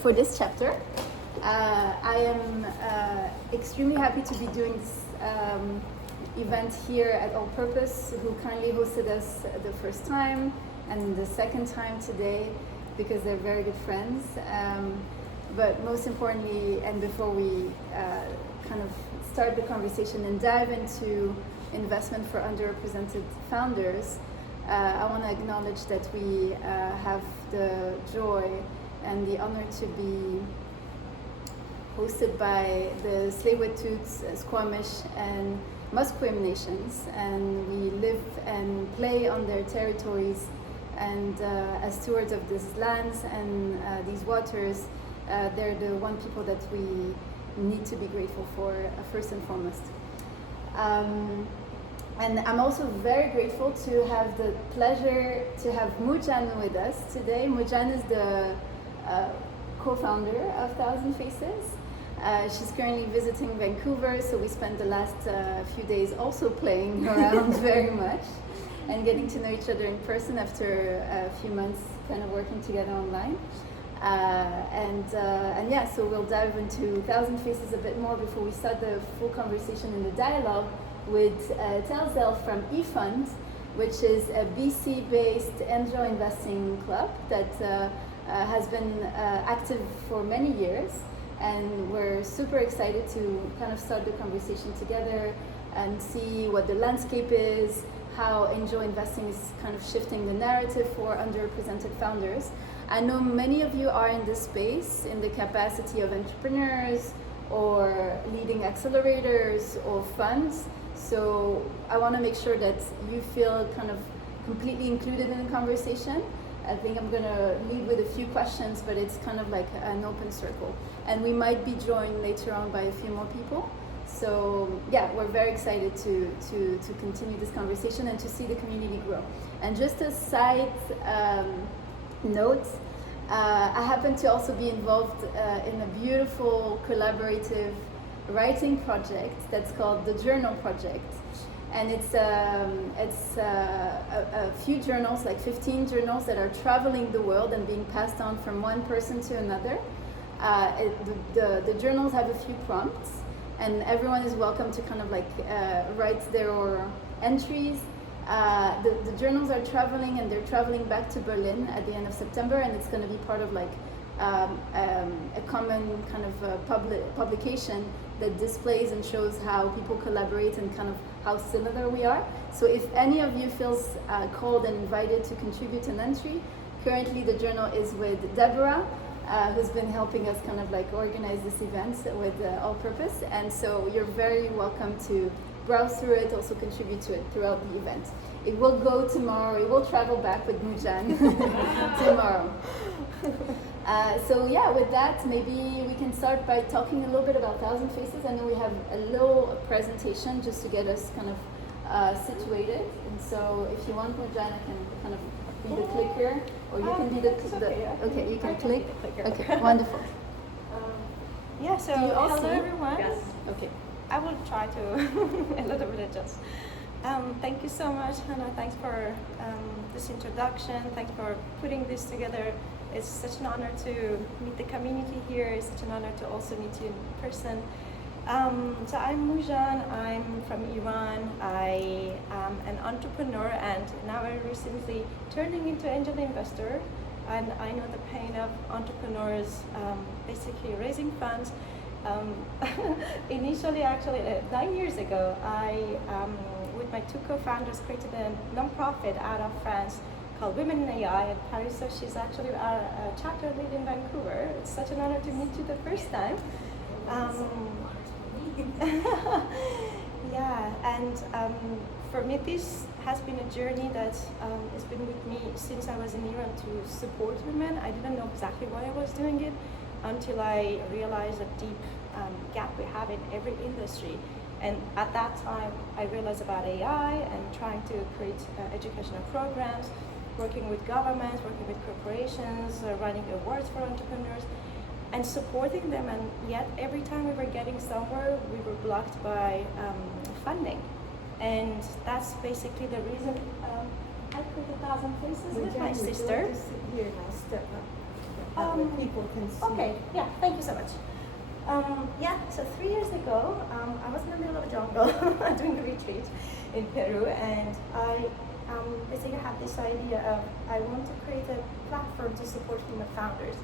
For this chapter. I am extremely happy to be doing this event here at All Purpose, who kindly hosted us the first time and the second time today, because they're very good friends. But most importantly, and before we kind of start the conversation and dive into investment for underrepresented founders, I want to acknowledge that we have the joy and the honor to be hosted by the Tsleil-Waututh, Squamish, and Musqueam nations, and we live and play on their territories. And as stewards of these lands and these waters, they're the one people that we need to be grateful for, first and foremost. And I'm also very grateful to have the pleasure to have Mujan with us today. Mujan is the co-founder of Thousand Faces. She's currently visiting Vancouver, so we spent the last few days also playing around very much and getting to know each other in person after a few months kind of working together online. And yeah, so we'll dive into Thousand Faces a bit more before we start the full conversation and the dialogue with Telzel from eFund, which is a BC-based angel investing club that has been active for many years, and we're super excited to kind of start the conversation together and see what the landscape is, how angel investing is kind of shifting the narrative for underrepresented founders. I know many of you are in this space in the capacity of entrepreneurs or leading accelerators or funds, so I want to make sure that you feel kind of completely included in the conversation. I think I'm going to lead with a few questions, but it's kind of like an open circle. And we might be joined later on by a few more people. So yeah, we're very excited to continue this conversation and to see the community grow. And just a side note, I happen to also be involved in a beautiful collaborative writing project that's called the Journal Project. And it's a few journals, like 15 journals that are traveling the world and being passed on from one person to another. The journals have a few prompts, and everyone is welcome to kind of like write their entries. The journals are traveling, and they're traveling back to Berlin at the end of September, and it's going to be part of like a common kind of publication that displays and shows how people collaborate and kind of how similar we are. So if any of you feels called and invited to contribute an entry, currently the journal is with Deborah, who's been helping us kind of like organize this event with All Purpose. And so you're very welcome to browse through it, also contribute to it throughout the event. It will go tomorrow, it will travel back with Mujan tomorrow. So yeah, with that, maybe we can start by talking a little bit about Thousand Faces. I know we have a little presentation just to get us kind of situated. And so if you want, Mujan, I can kind of be the clicker, or you can be the okay, you can click. Okay, wonderful. Yeah, so hello everyone. Yes. Okay. I will try to a little bit adjust. Thank you so much, Hannah. Thanks for this introduction. Thanks for putting this together. It's such an honor to meet the community here. It's such an honor to also meet you in person. So I'm Mujan. I'm from Iran. I am an entrepreneur, and now I'm recently turning into angel investor. And I know the pain of entrepreneurs, basically raising funds. Initially, actually, 9 years ago, I, with my two co-founders, created a non-profit out of France called Women in AI in Paris. So she's actually our chapter lead in Vancouver. It's such an honor to meet you the first time. Yeah, and for me, this has been a journey that has been with me since I was in Iran to support women. I didn't know exactly why I was doing it until I realized a deep gap we have in every industry. And at that time, I realized about AI and trying to create educational programs, working with governments, working with corporations, running awards for entrepreneurs, and supporting them. And yet, every time we were getting somewhere, we were blocked by funding. And that's basically the reason I created Thousand Faces with my sister. where people can see. Okay, yeah, thank you so much. So 3 years ago, I was in the middle of a jungle doing a retreat in Peru, and I basically had this idea of I want to create a platform to support female founders.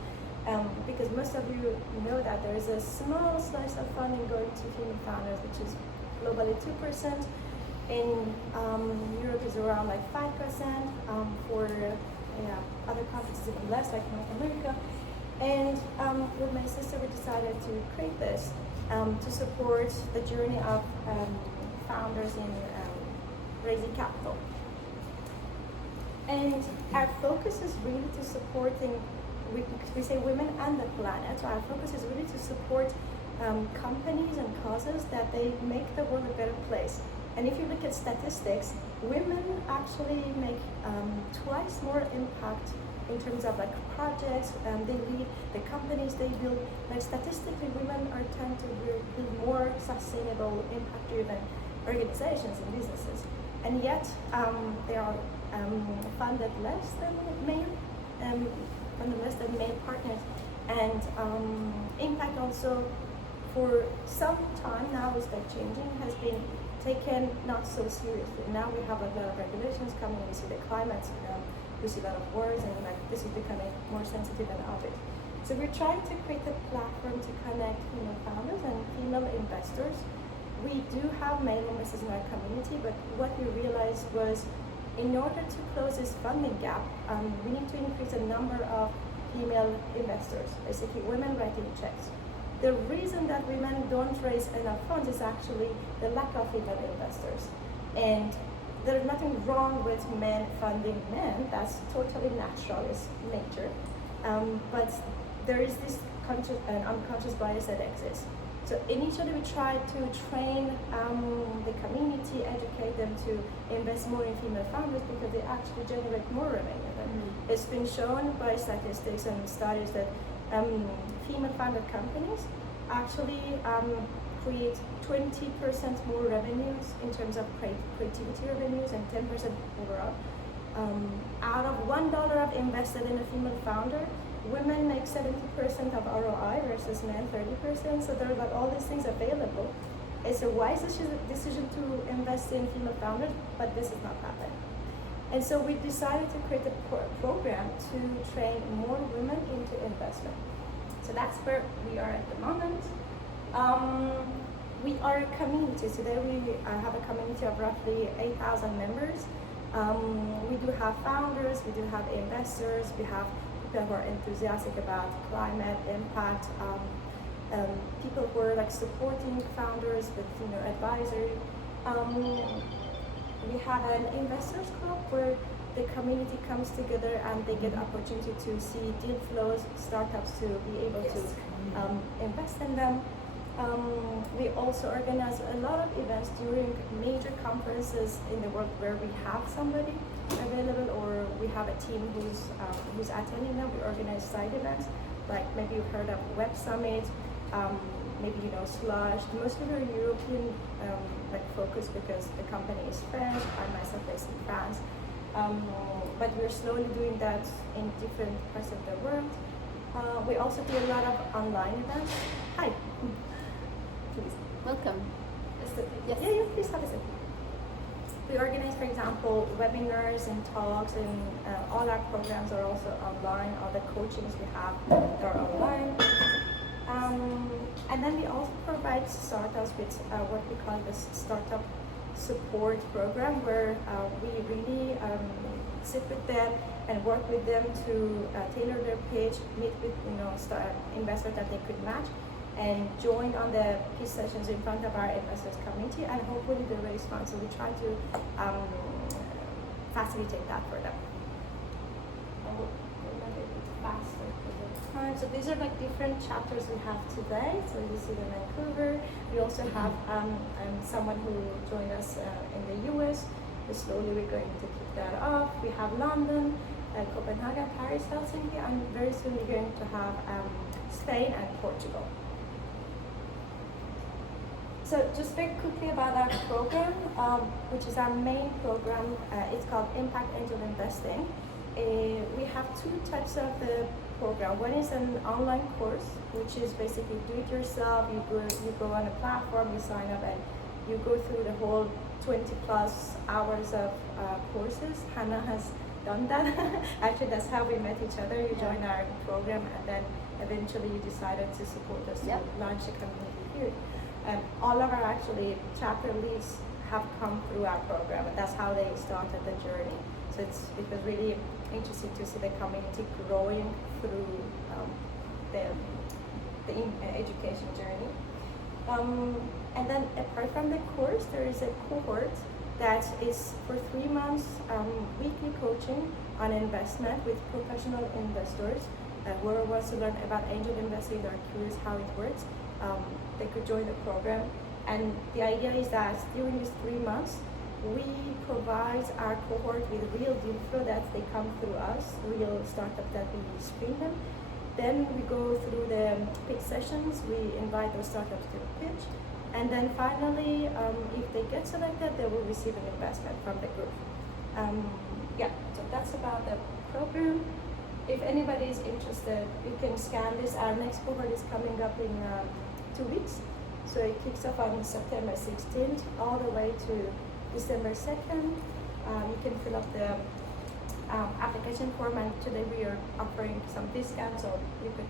Because most of you know that there is a small slice of funding going to female founders, which is globally 2%. In Europe is around like 5%. For other countries it's even less, like North America. And with my sister, we decided to create this to support the journey of founders in raising capital. And our focus is really to supporting, we say women and the planet, so our focus is really to support companies and causes that they make the world a better place. And if you look at statistics, women actually make twice more impact in terms of like projects they lead, the companies they build. Like statistically, women tend to build more sustainable, impact-driven organizations and businesses. And yet they are funded less than male partners. And impact also for some time now is like changing, has been taken not so seriously. Now we have a lot of regulations coming, we see the climate, we see a lot of wars, and like this is becoming more sensitive and obvious. So we're trying to create a platform to connect female founders and female investors. We do have male investors in our community, but what we realized was in order to close this funding gap, we need to increase the number of female investors, basically women writing checks. The reason that women don't raise enough funds is actually the lack of female investors. And there's nothing wrong with men funding men, that's totally natural, it's nature. But there is this conscious and unconscious bias that exists. So initially we tried to train the community, educate them to invest more in female founders because they actually generate more revenue. Mm-hmm. It's been shown by statistics and studies that female founded companies actually create 20% more revenues in terms of creativity revenues and 10% overall. Out of $1 of invested in a female founder, women make 70% of ROI versus men 30%. So there are like all these things available. It's a wise decision to invest in female founders, but this is not happening. And so we decided to create a program to train more women into investment. So that's where we are at the moment. We are a community. Today we have a community of roughly 8,000 members. We do have founders, we do have investors, we have people who are enthusiastic about climate impact, people who are like supporting founders with advisory. We have an investors club where the community comes together and they get opportunity to see deal flows, startups to be able to invest in them. We also organize a lot of events during major conferences in the world where we have somebody available or we have a team who's attending them. We organize side events, like maybe you've heard of Web Summit, maybe Slush. Mostly we're European focus because the company is French, I myself based in France. But we're slowly doing that in different parts of the world. We also do a lot of online events. Hi. Please. Welcome. Yes. Yeah, please have a seat. We organize, for example, webinars and talks, and all our programs are also online. All the coachings we have are online. And then we also provide startups with what we call the startup support program, where we really sit with them and work with them to tailor their pitch, meet with investors that they could match, and join on the pitch sessions in front of our investors community, and hopefully they raise funds. So we try to facilitate that for them. Faster because of time. So these are like different chapters we have today. So you see the Vancouver. We also have someone who joined us in the US. Slowly we're going to kick that off. We have London, Copenhagen, Paris, Helsinki, and very soon we're going to have Spain and Portugal. So just very quickly about our program, which is our main program. It's called Impact Angel Investing. We have two types of the program. One is an online course, which is basically do it yourself. You go on a platform, you sign up, and you go through the whole 20 plus hours of courses. Hannah has done that. Actually, that's how we met each other. You joined our program, and then eventually you decided to support us to launch a community here. And all of our actually chapter leads have come through our program, and that's how they started the journey. So it was really interesting to see the community growing through the education journey. And then apart from the course, there is a cohort that is for 3 months weekly coaching on investment with professional investors. Whoever wants to learn about angel investing or curious how it works, they could join the program. And the idea is that during these 3 months, we provide our cohort with real deal flow that they come through us, real startup that we screen them. Then we go through the pitch sessions, we invite those startups to pitch. And then finally, if they get selected, they will receive an investment from the group. So that's about the program. If anybody is interested, you can scan this. Our next cohort is coming up in 2 weeks. So it kicks off on September 16th all the way to December 2nd. You can fill up the application form, and today we are offering some discounts, so you could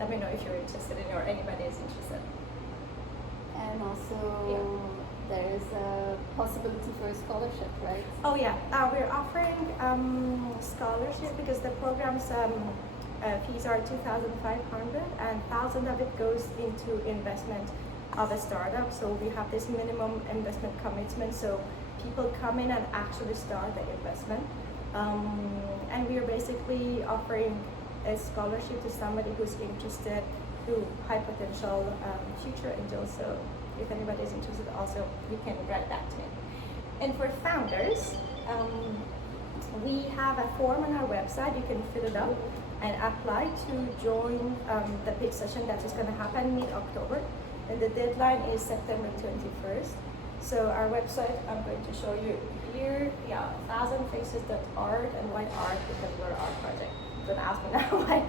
let me know if you're interested in or anybody is interested. And also, there is a possibility for a scholarship, right? Oh yeah, we're offering scholarship because the program's fees are $2,500, and $1,000 of it goes into investment of a startup. So we have this minimum investment commitment, so people come in and actually start the investment. And we are basically offering a scholarship to somebody who's interested, who high potential future angels. So if anybody is interested, also you can write that to me. And for founders, we have a form on our website. You can fill it up and apply to join the pitch session that is going to happen mid-October. And the deadline is September 21st. So our website, I'm going to show you here, 1000faces.art, and why art? Because we're an art project. Don't ask me now why.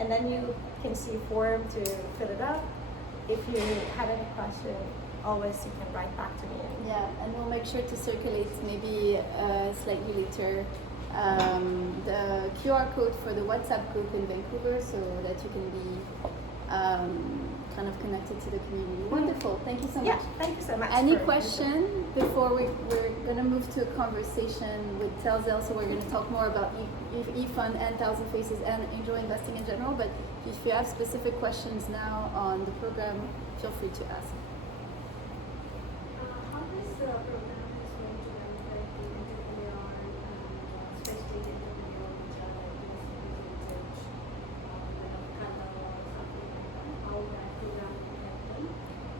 And then you can see a form to fill it up. If you have any question, always you can write back to me. Yeah, and we'll make sure to circulate maybe slightly later the QR code for the WhatsApp group in Vancouver, so that you can be kind of connected to the community. Wonderful, thank you so much. Yeah, thank you so much. Any question before we're going to move to a conversation with Telzel, so we're going to talk more about eFund and 1000 Faces and angel investing in general, but if you have specific questions now on the program, feel free to ask. How does the program is going to benefit the entrepreneur, especially the entrepreneur which are like disadvantaged, color or something like that? How that program will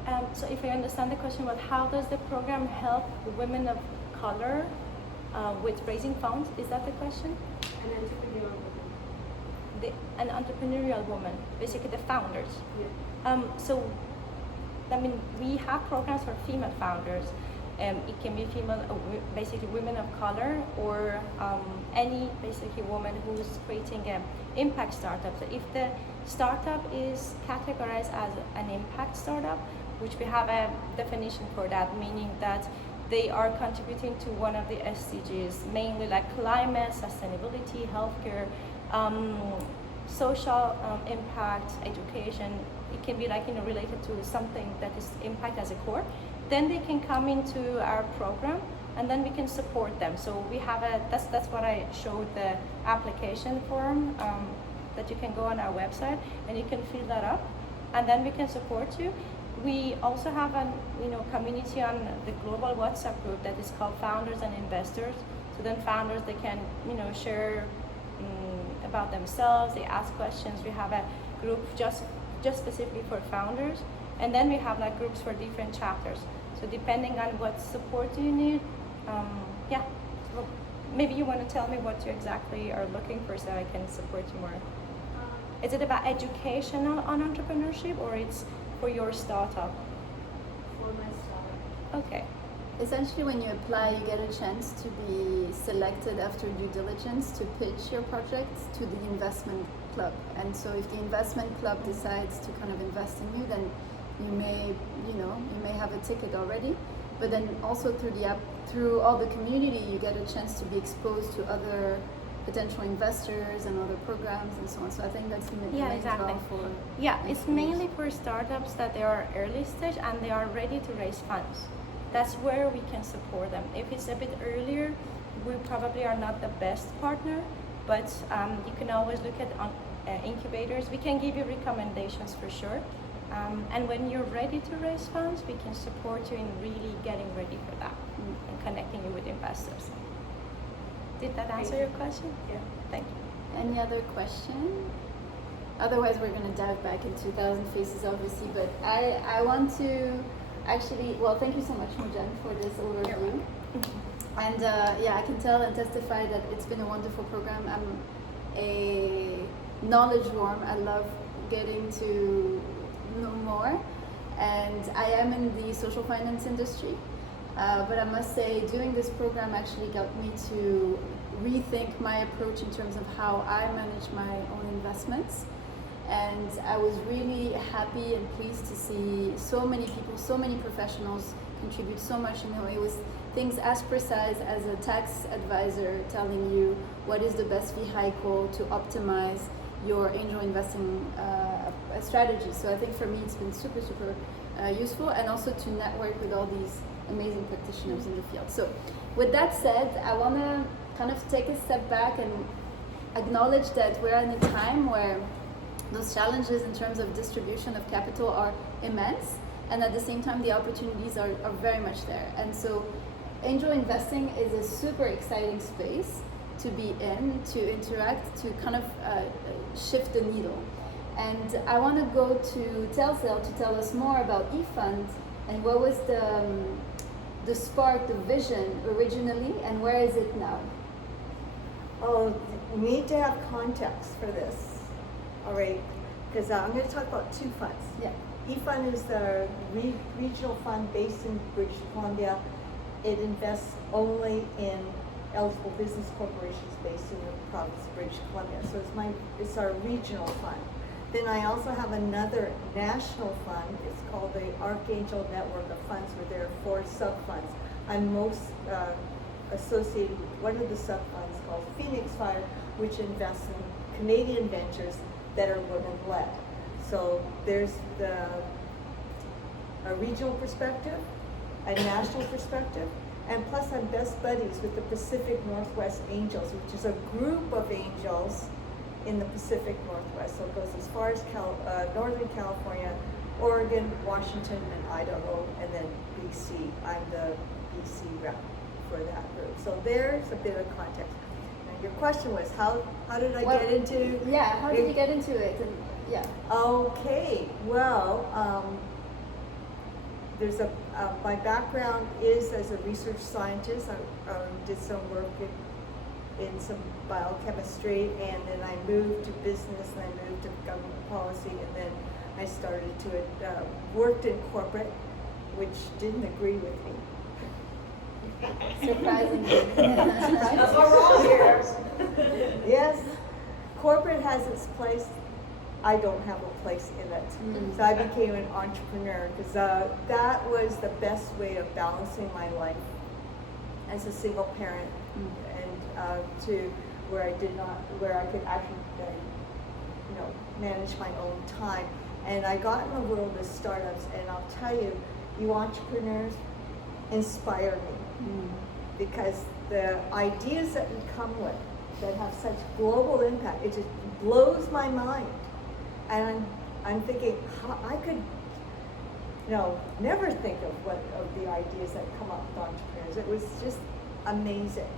help them? So if I understand the question, well, how does the program help women of color with raising funds? Is that the question? An entrepreneur woman. An entrepreneurial woman, basically the founders. Yeah. So, I mean, we have programs for female founders. It can be female, basically women of color, or any basically woman who's creating an impact startup. So if the startup is categorized as an impact startup, which we have a definition for that, meaning that they are contributing to one of the SDGs, mainly like climate, sustainability, healthcare, social impact, education. It can be like related to something that is impact as a core. Then they can come into our program, and then we can support them. So we have that's what I showed, the application form that you can go on our website and you can fill that up, and then we can support you. We also have a community on the global WhatsApp group that is called Founders and Investors. So then founders, they can share about themselves, they ask questions. We have a group just specifically for founders, and then we have like groups for different chapters. So depending on what support you need, well, maybe you want to tell me what you exactly are looking for so I can support you more. Is it about educational on entrepreneurship, or it's for your startup? For my startup. Okay. essentially, when you apply, you get a chance to be selected after due diligence to pitch your project to the investment club. And so, if the investment club decides to kind of invest in you, then you may have a ticket already. But then also through the app, through all the community, you get a chance to be exposed to other potential investors and other programs and so on. So I think that's the main exactly. draw for. Yeah, it's mainly for startups that they are early stage and they are ready to raise funds. That's where we can support them. If it's a bit earlier, we probably are not the best partner, but you can always look at incubators. We can give you recommendations for sure. And when you're ready to raise funds, we can support you in really getting ready for that and connecting you with investors. Did that answer your question? Yeah. Thank you. Any other question? Otherwise, we're going to dive back into 1,000 Faces, obviously. But I want to actually, well, thank you so much, Mujan, for this overview. And I can tell and testify that it's been a wonderful program. I'm a knowledge worm. I love getting to know more. And I am in the social finance industry. But I must say, doing this program actually got me to rethink my approach in terms of how I manage my own investments. And I was really happy and pleased to see so many people, so many professionals contribute so much. It was things as precise as a tax advisor telling you what is the best vehicle to optimize your angel investing strategy. So I think for me it's been super useful, and also to network with all these amazing practitioners in the field. So with that said, I want to kind of take a step back and acknowledge that we're in a time where those challenges in terms of distribution of capital are immense, and at the same time the opportunities are very much there. And so angel investing is a super exciting space to be in, to interact, to kind of shift the needle. And I want to go to Telcel to tell us more about eFund and what was the spark, the vision originally, and where is it now? Oh, we need to have context for this, all right? Because I'm going to talk about two funds. Yeah. eFund is the regional fund based in British Columbia. It invests only in eligible business corporations based in the province of British Columbia. So it's our regional fund. Then I also have another national fund. It's called the Archangel Network of Funds, where there are 4 sub-funds. I'm most associated with one of the sub-funds called Phoenix Fire, which invests in Canadian ventures that are women-led. So there's a regional perspective, a national perspective, and plus I'm best buddies with the Pacific Northwest Angels, which is a group of angels in the Pacific Northwest. So it goes as far as Northern California, Oregon, Washington, and Idaho, and then BC. I'm the BC rep for that group. So there's a bit of context. And your question was, how did I get into? Yeah, how did you get into it? And, yeah. Okay, well, there's my background is as a research scientist. I did some work in some biochemistry, and then I moved to business, and I moved to government policy, and then I started to worked in corporate, which didn't agree with me. Surprisingly. That's what we're all here. Yes, corporate has its place. I don't have a place in it. Mm-hmm. So I became an entrepreneur because that was the best way of balancing my life as a single parent, and to where I could actually, manage my own time. And I got in the world of startups, and I'll tell you, you entrepreneurs inspire me because the ideas that we come with that have such global impact, it just blows my mind. And I'm thinking, how I could, never think of the ideas that come up with entrepreneurs. It was just amazing.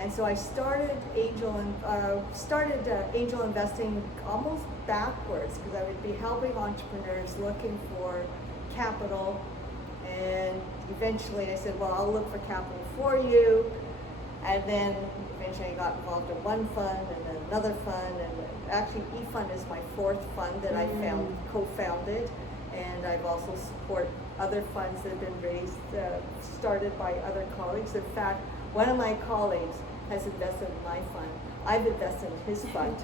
And so I started angel investing almost backwards, because I would be helping entrepreneurs looking for capital, and eventually I said, well, I'll look for capital for you. And then eventually I got involved in one fund and then another fund, and actually eFund is my 4th fund that I co-founded, and I've also support other funds that have been raised, started by other colleagues. In fact, one of my colleagues has invested in my fund. I've invested in his fund.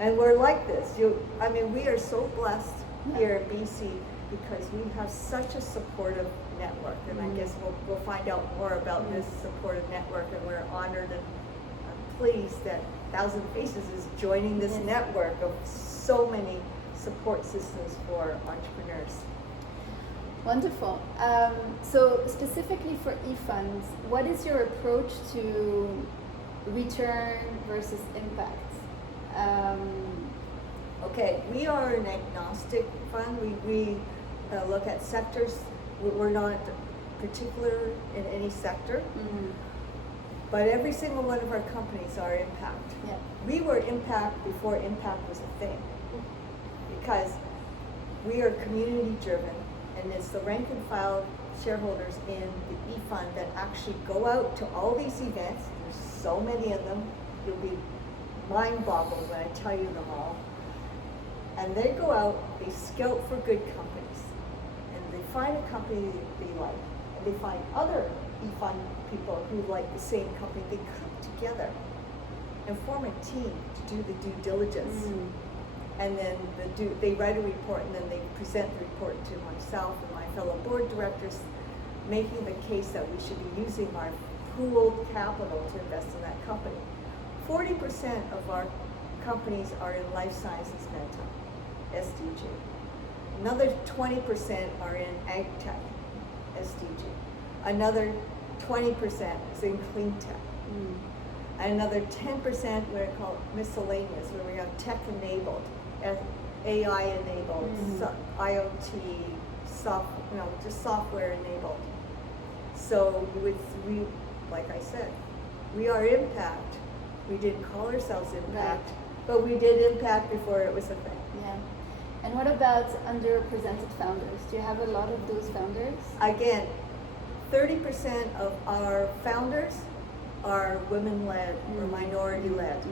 And we're like this. We are so blessed here in BC because we have such a supportive network. And I guess we'll find out more about this supportive network, and we're honored and pleased that Thousand Faces is joining this network of so many support systems for entrepreneurs. Wonderful. So specifically for eFunds, what is your approach to return versus impact? Okay, we are an agnostic fund. We look at sectors. We're not particular in any sector, but every single one of our companies are impact. Yeah. We were impact before impact was a thing, because we are community driven, and it's the rank and file shareholders in the eFund that actually go out to all these events. There's so many of them. You'll be mind-boggled when I tell you them all. And they go out, they scout for good companies, and they find a company they like, and they find other eFund people who like the same company. They come together and form a team to do the due diligence. And then they write a report, and then they present the report to myself and my fellow board directors, making the case that we should be using our pooled capital to invest in that company. 40% of our companies are in life sciences mentor, SDG. Another 20% are in ag tech, SDG. Another 20% is in clean tech. And another 10% what I call miscellaneous, where we have tech enabled, AI enabled, IoT, just software enabled. So like I said, we are impact. We didn't call ourselves impact, but we did impact before it was a thing. Yeah. And what about underrepresented founders? Do you have a lot of those founders? Again, 30% of our founders are women-led or minority-led.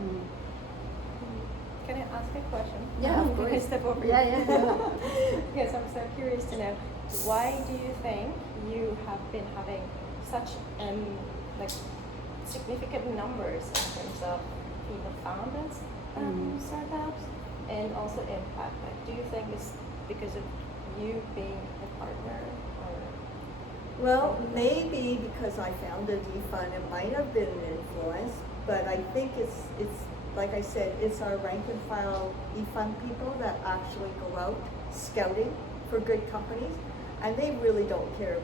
Can I ask a question? Yeah, of Can I course. step over Yeah, you? yeah. Because I'm so curious to know, why do you think you have been having such significant numbers in terms of female founders, startups, and also impact? Do you think it's because of you being a partner, or? Well, maybe because I founded eFund, it might have been an influence, but I think it's like I said, it's our rank and file eFund people that actually go out scouting for good companies, and they really don't care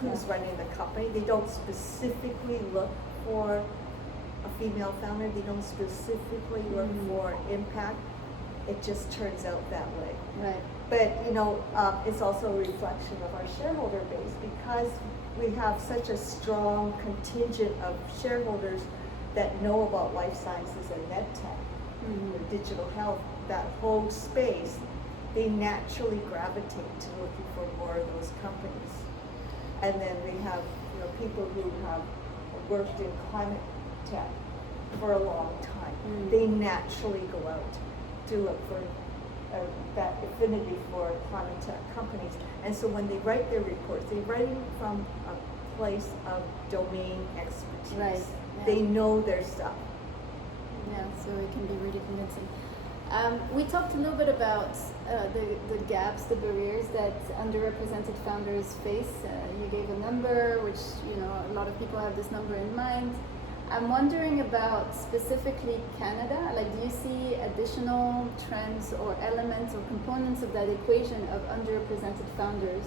who's running the company. They don't specifically look for a female founder. They don't specifically look for impact. It just turns out that way. Right. But it's also a reflection of our shareholder base, because we have such a strong contingent of shareholders that know about life sciences and med tech, or digital health, that whole space. They naturally gravitate to looking for more of those companies. And then we have people who have worked in climate tech for a long time. They naturally go out to look for that affinity for climate tech companies. And so when they write their reports, they write it from a place of domain expertise. Right. Yeah. They know their stuff. Yeah, so it can be really convincing. We talked a little bit about the gaps, the barriers that underrepresented founders face. You gave a number, which a lot of people have this number in mind. I'm wondering about specifically Canada. Like, do you see additional trends or elements or components of that equation of underrepresented founders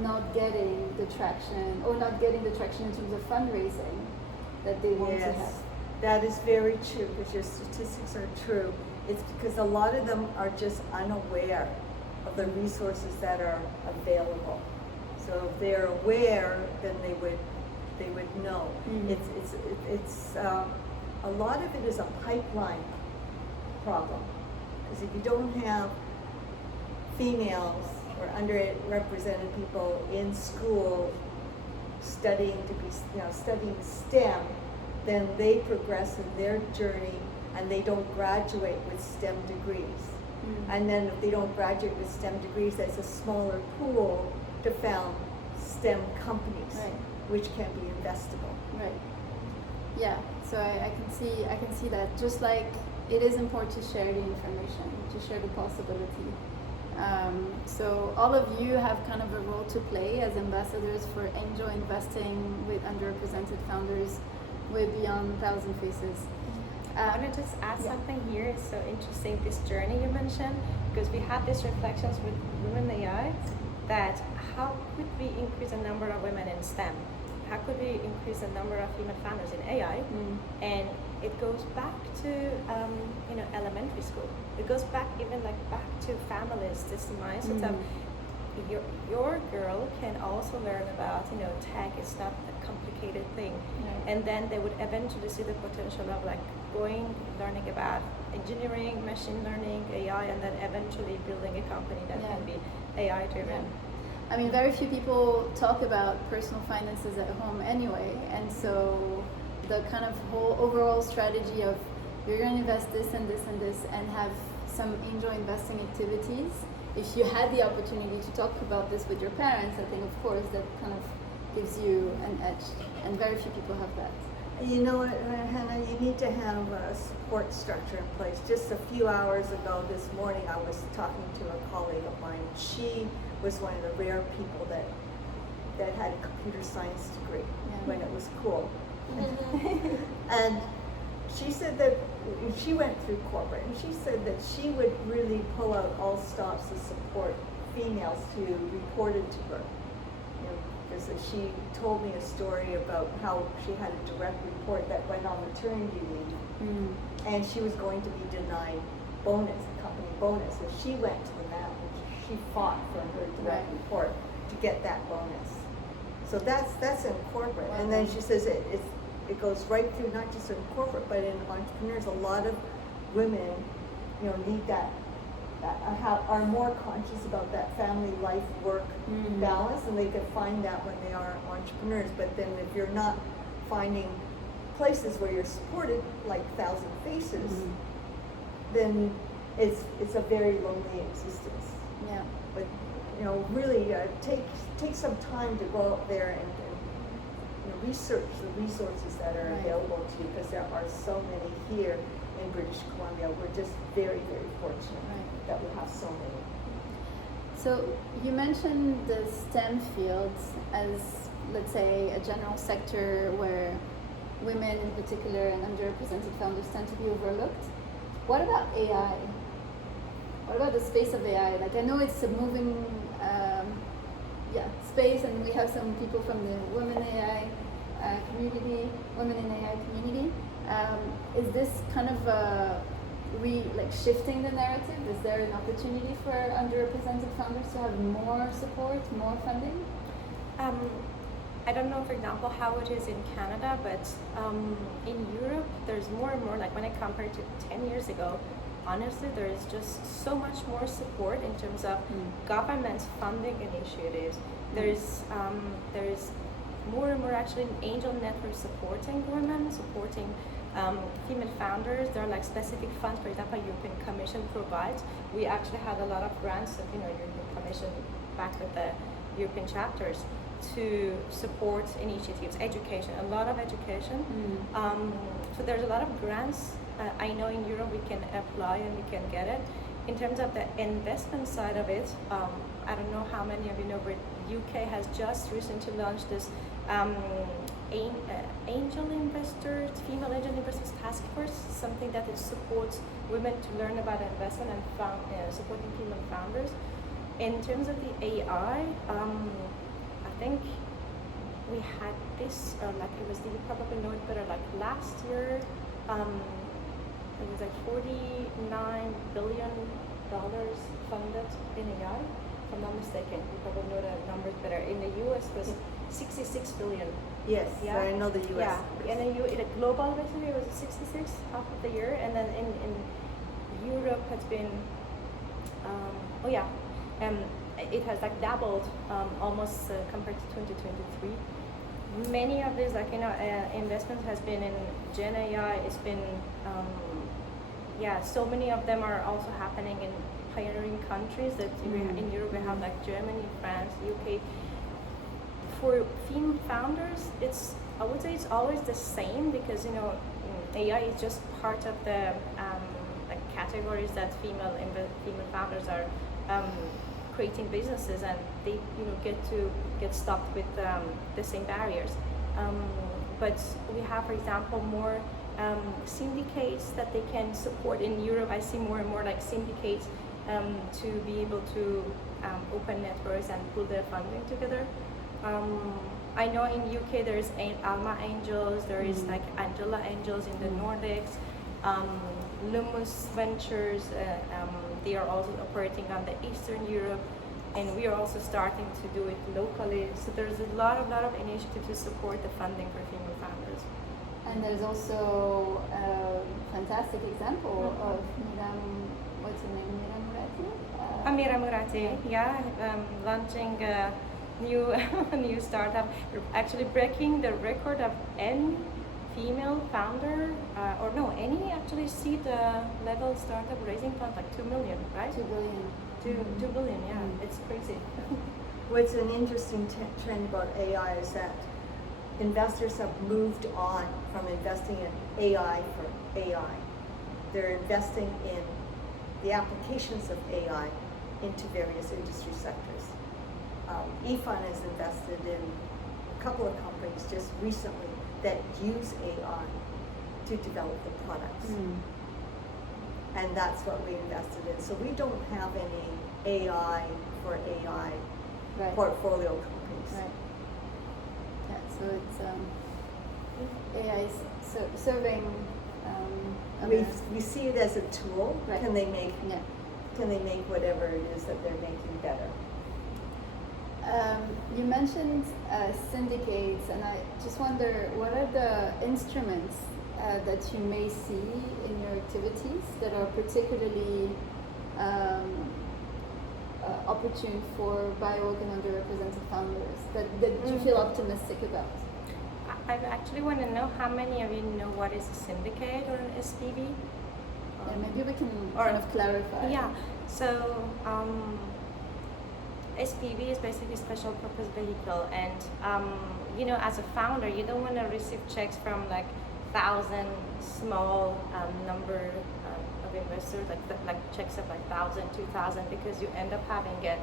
not getting the traction, or not getting the traction in terms of fundraising that they want to have? Yes, that is very true, because your statistics are true. It's because a lot of them are just unaware of the resources that are available. So if they're aware, then they would know. It's a lot of it is a pipeline problem, because if you don't have females or underrepresented people in school studying STEM, then they progress in their journey and they don't graduate with STEM degrees. And then if they don't graduate with STEM degrees, there's a smaller pool to found STEM companies, Right. which can be investable. Right. Yeah. So I can see that. Just like it is important to share the information, to share the possibility. So all of you have kind of a role to play as ambassadors for angel investing with underrepresented founders with Beyond 1,000 Faces. I want to just add Yeah. something here. It's so interesting, this journey you mentioned, because we had these reflections with Women AI that how could we increase the number of women in STEM? How could we increase the number of female founders in AI? And it goes back to elementary school. It goes back back to families. This mindset of your girl can also learn about tech. It's not a complicated thing. And then they would eventually see the potential of learning about engineering, machine learning, AI, and then eventually building a company that can be AI driven. I mean, very few people talk about personal finances at home anyway, and so the kind of whole overall strategy of you're going to invest this and this and this and have some angel investing activities. If you had the opportunity to talk about this with your parents, I think of course that kind of gives you an edge, and very few people have that. You know what, Hannah, you need to have a support structure in place. Just a few hours ago this morning, I was talking to a colleague of mine. She was one of the rare people that had a computer science degree when it was cool. And she said that she went through corporate, and she said that she would really pull out all stops to support females who reported to her. Because she told me a story about how she had a direct report that went on maternity leave, and she was going to be denied company bonus. So she went to the manager. She fought for her direct report to get that bonus. So that's in corporate. Wow. And then she says it goes right through, not just in corporate, but in entrepreneurs. A lot of women, need that are more conscious about that family life work balance, and they can find that when they are entrepreneurs. But then if you're not finding places where you're supported, like 1,000 Faces, then it's a very lonely existence. Yeah. But really take some time to go out there and research the resources that are available to you, because there are so many here in British Columbia. We're just very, very fortunate that we have so many. So you mentioned the STEM fields as, let's say, a general sector where women in particular and underrepresented founders tend to be overlooked. What about AI? What about the space of AI? Like, I know it's a moving space, and we have some people from the women in AI community. Is this kind of shifting the narrative? Is there an opportunity for underrepresented founders to have more support, more funding? I don't know, for example, how it is in Canada, but in Europe, there's more and more, like when I compare to 10 years ago, honestly, there is just so much more support in terms of government funding initiatives. There is more and more actually angel networks supporting women, supporting female founders. There are like specific funds, for example, European Commission provides. We actually had a lot of grants of European Commission back with the European chapters to support initiatives, education, a lot of education. So there's a lot of grants. I know in Europe we can apply and we can get it. In terms of the investment side of it, I don't know how many of you know, but UK has just recently launched this angel investors, female angel investors task force, something that it supports women to learn about investment and supporting female founders. In terms of the AI, I think we had this, you probably know it better, like last year, it was like $49 billion funded in AI, if I'm not mistaken. You probably know the numbers better. In the US it was 66 billion. Yes, I know the US. Yeah, and in a global basically it was 66 half of the year, and then in Europe has been, it has like doubled almost compared to 2023. Many of these investments has been in Gen AI. It's been yeah, so many of them are also happening in pioneering countries that in Europe we have like Germany, France, UK. For female founders, I would say it's always the same because AI is just part of the like categories that female founders are creating businesses, and they get stuck with the same barriers. But we have, for example, more syndicates that they can support. In Europe, I see more and more like syndicates to be able to open networks and pull their funding together. I know in UK there is Alma Angels, there is like Angela Angels in the Nordics, Lumus Ventures, they are also operating on the Eastern Europe, and we are also starting to do it locally. So there's a lot of initiative to support the funding for female founders. And there's also a fantastic example of what's her name, Amira Murati, yeah, launching a new startup, actually breaking the record of any female founder, any actually seed level startup raising funds, like 2 million, right? 2 billion. 2 billion, yeah, it's crazy. What's an interesting trend about AI is that investors have moved on from investing in AI for AI. They're investing in the applications of AI into various industry sectors. eFund has invested in a couple of companies just recently that use AI to develop the products. And that's what we invested in. So we don't have any AI for AI portfolio companies. Right. Yeah, so it's AI is serving. We see it as a tool. Right. Can they make whatever it is that they're making better? You mentioned syndicates, and I just wonder, what are the instruments that you may see in your activities that are particularly opportune for BIWOC and underrepresented founders that you feel optimistic about? I actually want to know how many of you know what is a syndicate or an SPV? Yeah, maybe we can kind of clarify. Yeah, so SPV is basically special purpose vehicle, and as a founder, you don't want to receive checks from like 1,000 small number of investors, like checks of like 1,000, 2,000, because you end up having a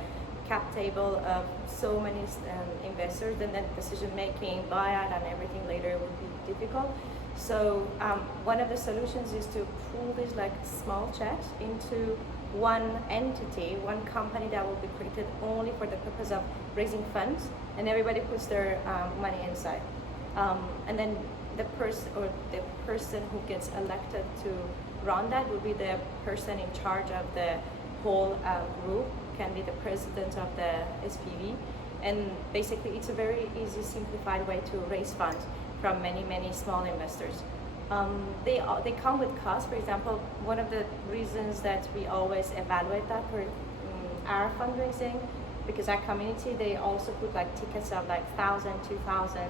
cap table of so many investors, and then decision making, buyout, and everything later would be difficult. So one of the solutions is to pool these like small checks into one entity, one company that will be created only for the purpose of raising funds, and everybody puts their money inside. And then the person who gets elected to run that will be the person in charge of the whole group, can be the president of the SPV, and basically it's a very easy, simplified way to raise funds from many small investors. They come with costs. For example, one of the reasons that we always evaluate that for our fundraising, because our community, they also put like tickets of like 1,000, 2,000,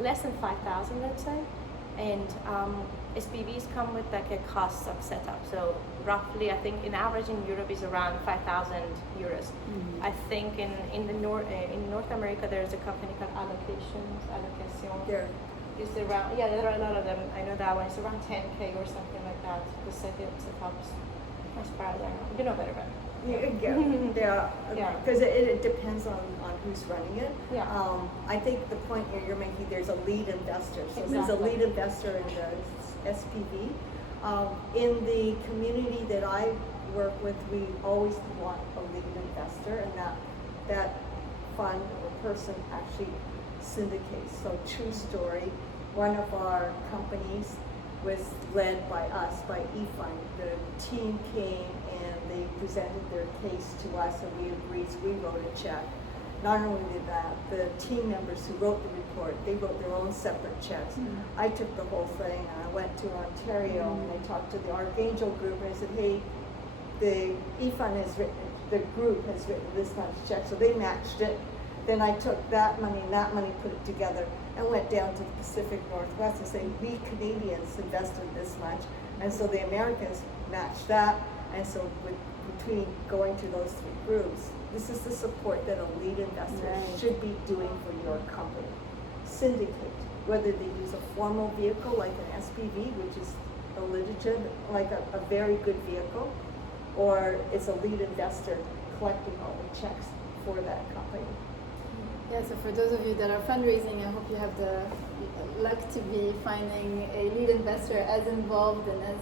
less than 5,000, let's say. And SPVs come with like a cost of setup. So roughly, I think in average in Europe is around 5,000 euros. I think in North America there's a company called Allocation. There. Is around, yeah, there are a lot of them. I know that one. It's around 10K or something like that. The setups, as far as I know. You know better, but Yeah, because it depends on who's running it. Yeah. I think the point you're making, there's a lead investor. So Exactly. there's a lead investor in the SPV. In the community that I work with, we always want a lead investor, and that fund or person actually syndicates. So true story, one of our companies was led by us, by eFund. The team came and they presented their case to us, and we agreed, so we wrote a check. Not only did that, the team members who wrote the report, they wrote their own separate checks. I took the whole thing, and I went to Ontario, and I talked to the Archangel group, and I said, hey, the eFund has written, the group has written this much check, so they matched it. Then I took that money and that money, put it together, and went down to the Pacific Northwest and said, we Canadians invested this much. And so the Americans match that, and so between going to those three groups, this is the support that a lead investor Right. should be doing for your company. Syndicate, whether they use a formal vehicle like an SPV, which is a legitimate, like a very good vehicle, or it's a lead investor collecting all the checks for that company. Yeah, so for those of you that are fundraising, I hope you have the luck to be finding a lead investor as involved and as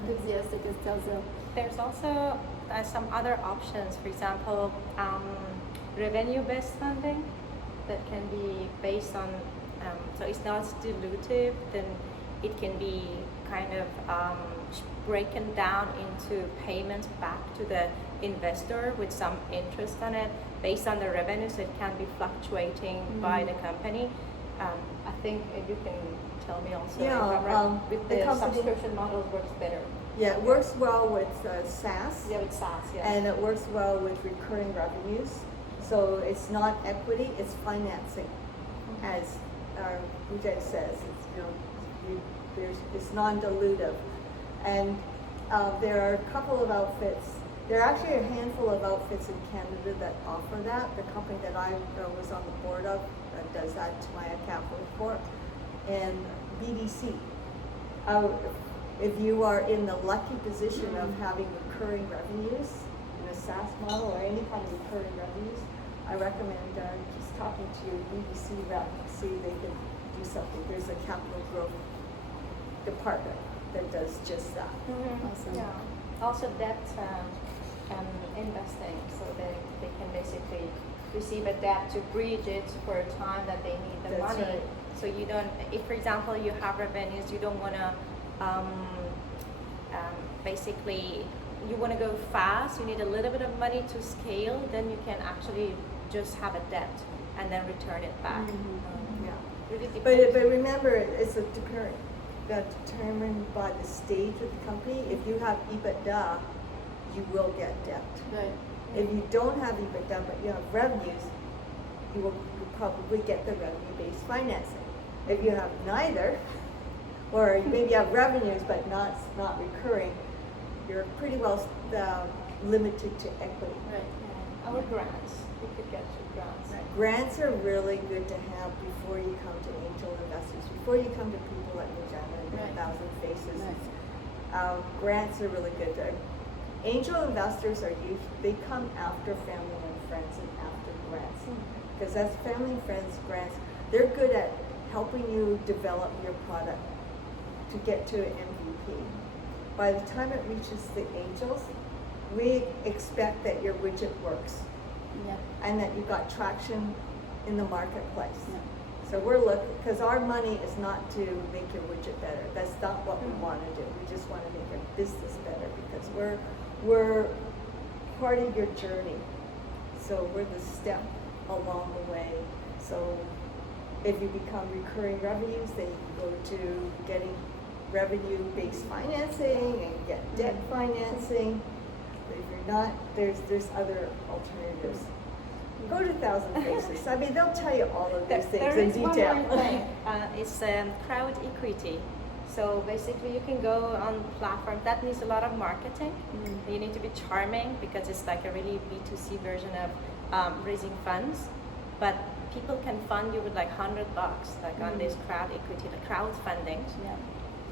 enthusiastic as Telza. There's also some other options, for example, revenue-based funding that can be based on, so it's not dilutive, then it can be kind of broken down into payments back to the investor with some interest on it based on the revenue, so it can be fluctuating by the company. I think you can tell me also if I'm right, with the subscription models works better. Yeah, it works well with SaaS. Yeah, with SaaS, yeah. And it works well with recurring revenues. So it's not equity, it's financing. As Ujay says, it's non-dilutive. And there are a couple of outfits. There are actually a handful of outfits in Canada that offer that. The company that I was on the board of does that to my capital report. And BDC. If you are in the lucky position of having recurring revenues in a SaaS model or any kind of recurring revenues, I recommend just talking to your BDC rep, see if they can do something. There's a capital growth department that does just that. Awesome. Yeah. Also debt investing, so they can basically receive a debt to bridge it for a time that they need the That's money. right. So you don't, if for example you have revenues, you don't want to basically, you want to go fast, you need a little bit of money to scale, then you can actually just have a debt and then return it back. Yeah. Really But remember, it's determined by the stage of the company. If you have EBITDA, you will get debt. Right. If you don't have EBITDA but you have revenues, you'll probably get the revenue-based financing. If you have neither, or maybe you have revenues but not recurring, you're pretty well limited to equity. Right. Our grants, we could get you grants. Right. Grants are really good to have before you come to angel investors, before you come to people like Mujana and Right. 1,000 Faces. Right. Grants are really good. Angel investors they come after family and friends and after grants. Because that's family and friends, grants, they're good at helping you develop your product to get to an MVP. By the time it reaches the angels, we expect that your widget works Yeah. and that you got traction in the marketplace. Yeah. So we're looking, because our money is not to make your widget better. That's not what we want to do. We just want to make your business better because we're part of your journey. So we're the step along the way. So if you become recurring revenues, then you can go to getting revenue-based financing and get debt financing. But if you're not, there's other alternatives. Go to 1,000 Faces. I mean, they'll tell you all of these things There in is detail. one more thing. It's crowd equity. So basically, you can go on platforms that needs a lot of marketing. You need to be charming because it's like a really B2C version of raising funds. But people can fund you with like $100, like on this crowd equity, the crowdfunding. Yeah.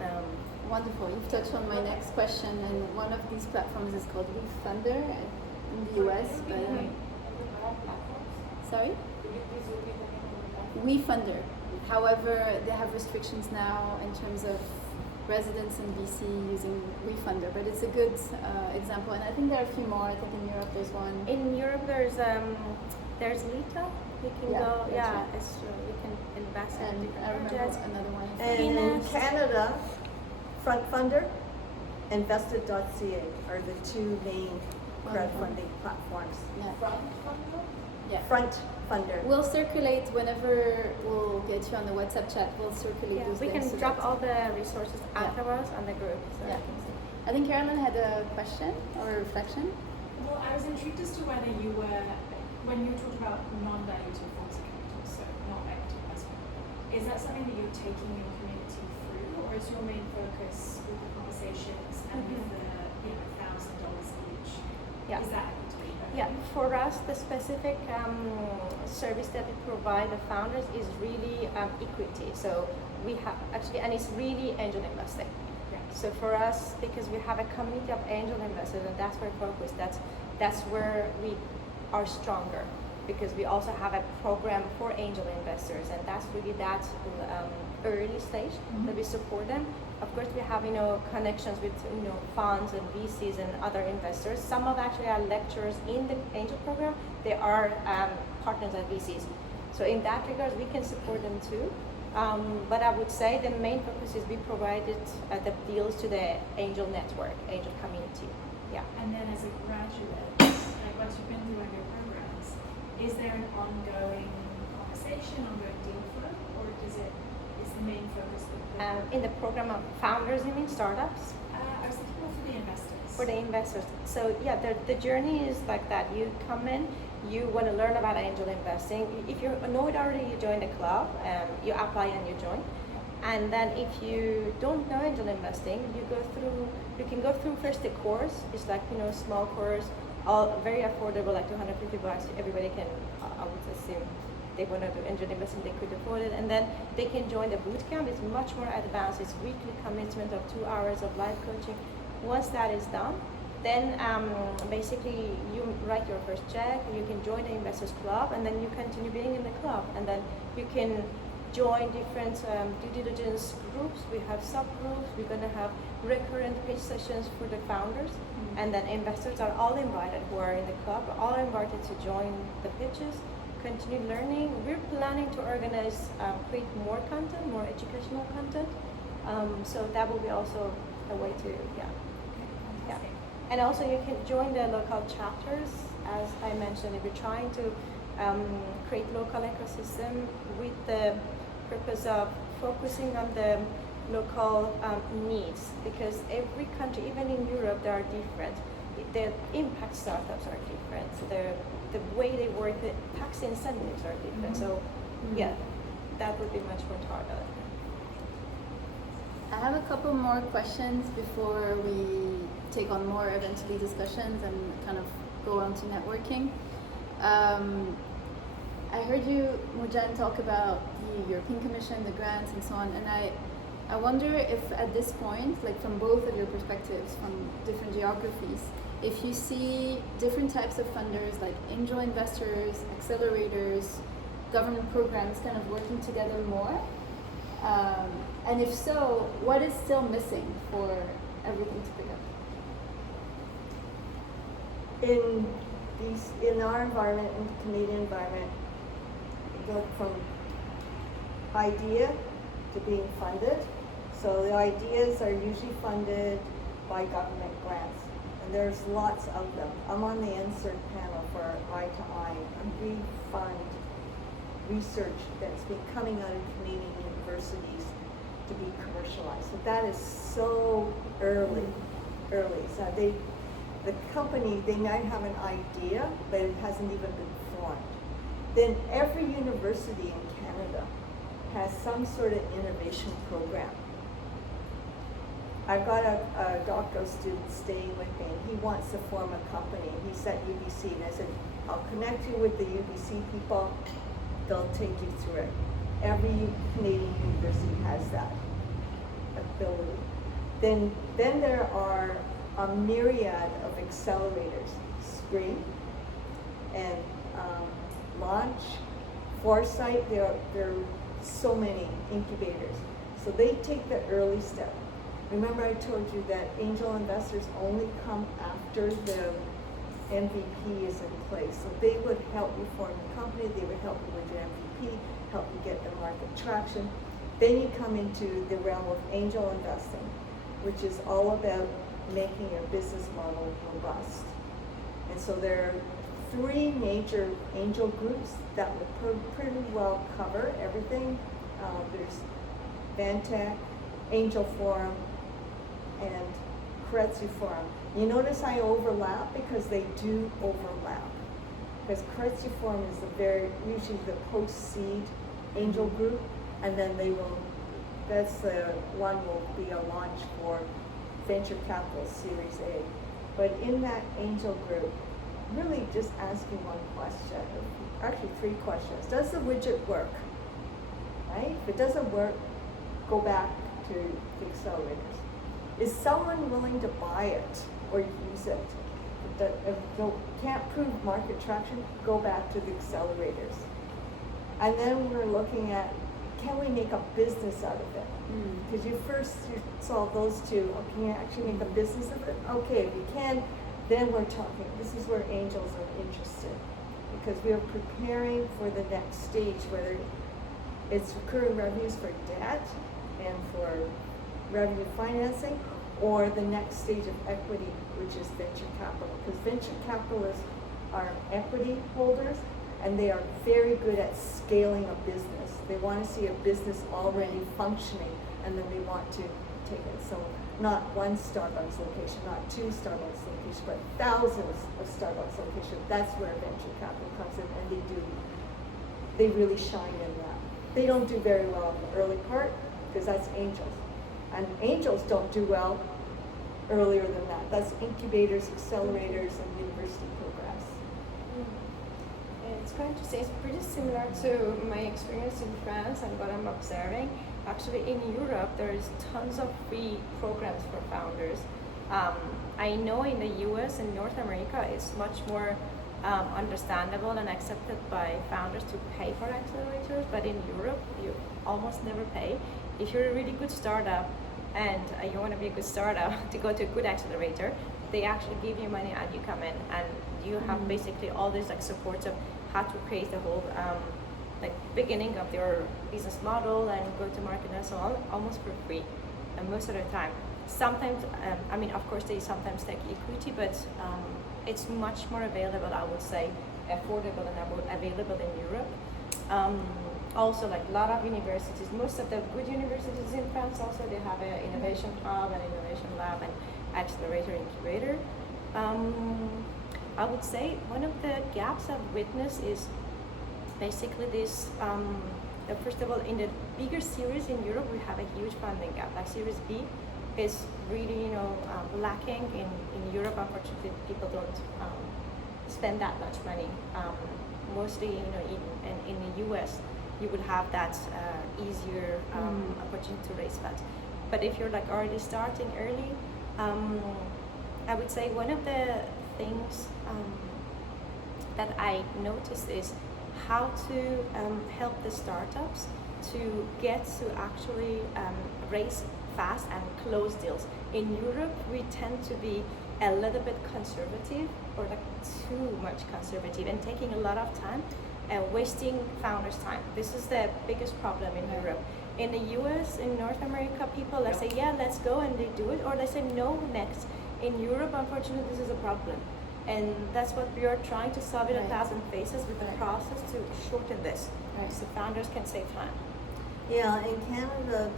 Um, Wonderful. You've touched on my next question, and one of these platforms is called eFunder in the US. But, sorry? WeFunder. However, they have restrictions now in terms of residents in BC using WeFunder, but it's a good example. And I think there are a few more. I think in Europe there's one. in Europe, there's Lita. You can Yeah, go, that's yeah, right. you can invest in And different I remember projects. another one. And in Indigenous. Canada, Front Funder, Invested.ca are the two main crowdfunding platforms. Yeah. Front funder? Yeah. Front Funder. We'll circulate whenever we'll get you on the WhatsApp chat. We'll circulate Yeah, those we links. can so drop that- all the resources Yeah. afterwards on the group. So Yeah. I think Carolyn had a question or a reflection. Well, I was intrigued as to whether you were, when you talked about non-dilutive forms of capital, so not equity investment, is that something that you're taking your community through through, or is your main focus with the conversations and with the $1,000 each? Yeah. Is that equity? Yeah, for us, the specific service that we provide the founders is really equity. So we have actually, and it's really angel investing. Yeah. So for us, because we have a community of angel investors, and that's where we're focused, that's where we are stronger. Because we also have a program for angel investors, and that's really that early stage that we support them. Of course, we have connections with funds and VCs and other investors. Some of actually our lecturers in the angel program, they are partners at VCs. So in that regard, we can support them too. But I would say the main focus is we provided the deals to the angel network, angel community. Yeah. And then as a graduate, like once you've been through one of your programs, is there an ongoing conversation, ongoing deal flow, or is the main focus In the program of founders, you mean startups? I was thinking more for the investors. For the investors. So yeah, the journey is like that. You come in, you want to learn about angel investing. If you know it already, you join the club, you apply and you join. And then if you don't know angel investing, you can go through first the course. It's like, small course, all very affordable, like $250. Everybody can, I would assume, they want to do angel investing, they could afford it. And then they can join the boot camp. It's much more advanced. It's weekly commitment of 2 hours of live coaching. Once that is done, then basically you write your first check, you can join the investors club, and then you continue being in the club. And then you can join different due diligence groups. We have subgroups. We're going to have recurrent pitch sessions for the founders. And then investors are all invited who are in the club, are all invited to join the pitches, continue learning. We're planning to organize, create more content, more educational content. So that will be also a way to, yeah. And also you can join the local chapters. As I mentioned, we're trying to create local ecosystem with the purpose of focusing on the local needs, because every country, even in Europe, they are different. The impact startups are different. The way they work, the tax incentives are different. So yeah, that would be much more targeted. I have a couple more questions before we take on more eventually discussions and kind of go on to networking. I heard you, Mujan, talk about the European Commission, the grants and so on, and I wonder if at this point, like from both of your perspectives, from different geographies, if you see different types of funders like angel investors, accelerators, government programs kind of working together more, and if so, what is still missing for everything to pick up? In our environment, in the Canadian environment, we go from idea to being funded. So the ideas are usually funded by government grants, and there's lots of them. I'm on the insert panel for Eye to Eye, a refund research that's been coming out of Canadian universities to be commercialized. So that is so early. So the company, they might have an idea, but it hasn't even been formed. Then every university in Canada has some sort of innovation program. I've got a doctoral student staying with me, and he wants to form a company. He's at UBC, and I said, I'll connect you with the UBC people. They'll take you through it. Every Canadian university has that ability. Then there are a myriad of accelerators, Spring and Launch, Foresight. There are so many incubators. So they take the early step. Remember I told you that angel investors only come after the MVP is in place. So they would help you form the company, they would help you with your MVP, help you get the market traction. Then you come into the realm of angel investing, which is all about making your business model robust. And so there are 3 major angel groups that will pretty well cover everything. There's Vantech, Angel Forum, and Kretzu Forum. You notice I overlap because they do overlap. Because Kretzu Forum is usually the post-seed angel group, and then they will That's the one will be a launch for venture capital Series A. But in that angel group, really just asking one question, actually 3 questions. Does the widget work? Right? If it doesn't work, go back to the accelerators. Is someone willing to buy it or use it? If they can't prove market traction, go back to the accelerators. And then we're looking at, can we make a business out of it? Because you solve those 2. Oh, can you actually make a business of it? Okay, if you can, then we're talking. This is where angels are interested, because we are preparing for the next stage, whether it's recurring revenues for debt and for revenue financing, or the next stage of equity, which is venture capital. Because venture capitalists are equity holders, and they are very good at scaling a business. They want to see a business already functioning, and then they want to take it. So not 1 Starbucks location, not 2 Starbucks locations, but thousands of Starbucks locations. That's where venture capital comes in, and they really shine in that. They don't do very well in the early part, because that's angels. And angels don't do well earlier than that. That's incubators, accelerators, and university programs. It's going to say it's pretty similar to my experience in France and what I'm observing. Actually, in Europe, there is tons of free programs for founders. I know in the US and North America, it's much more understandable and accepted by founders to pay for accelerators, but in Europe, you almost never pay. If you're a really good startup and you want to be a good startup to go to a good accelerator, they actually give you money and you come in, and you have basically all these like supports of how to create the whole like beginning of your business model and go to market and so on, almost for free, and most of the time. Sometimes, I mean, of course, they sometimes take equity, but it's much more available, I would say, affordable and available in Europe. Also, like a lot of universities, most of the good universities in France also, they have an innovation hub and innovation lab and accelerator incubator. I would say one of the gaps I've witnessed is basically this, first of all, in the bigger series in Europe, we have a huge funding gap. Like Series B is really, lacking in Europe. Unfortunately, people don't spend that much money. Mostly, in the US, you would have that easier opportunity to raise funds. But if you're like already starting early, I would say one of the things that I noticed is how to help the startups to get to actually raise fast and close deals. In Europe, we tend to be a little bit conservative, or like too much conservative, and taking a lot of time and wasting founders' time. This is the biggest problem in Europe. In the US, in North America, people say, yeah, let's go, and they do it, or they say no next. In Europe, unfortunately, this is a problem. And that's what we are trying to solve in 1,000 Faces with the process to shorten this, so founders can save time. Yeah, in Canada,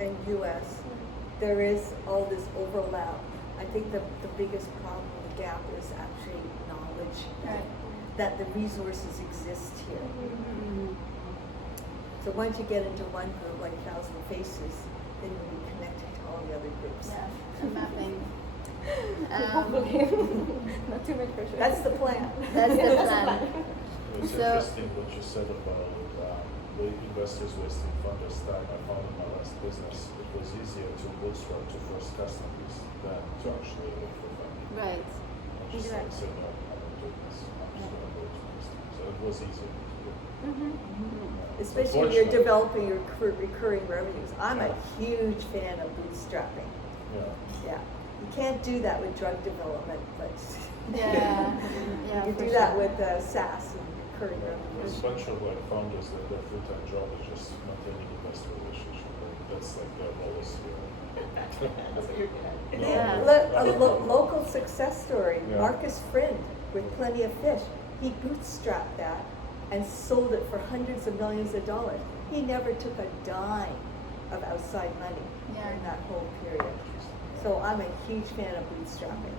and US, there is all this overlap. I think the biggest problem, the gap, is actually knowledge that the resources exist here. So once you get into one group, like 1,000 Faces, then you'll be connected to all the other groups. Yeah, and mapping. Not too much pressure. That's the plan. That's the plan. It's interesting what you said about the investors wasting funders' time. I found in my last business, it was easier to bootstrap to first customers than to actually look for funding. Right. I just like said, no, I'm not doing this. I'm just going to go to this. So it was easier to do. Especially if you're developing your recurring revenues. I'm a huge fan of bootstrapping. Yeah. You can't do that with drug development, but you do that with SaaS and recurring There's revenues. a bunch of like founders that their full-time job is just maintaining investor relationship. That's like their lowest skill. A local success story, Yeah. Marcus Friend with Plenty of Fish. He bootstrapped that and sold it for hundreds of millions of dollars. He never took a dime of outside money during that whole period. So I'm a huge fan of bootstrapping.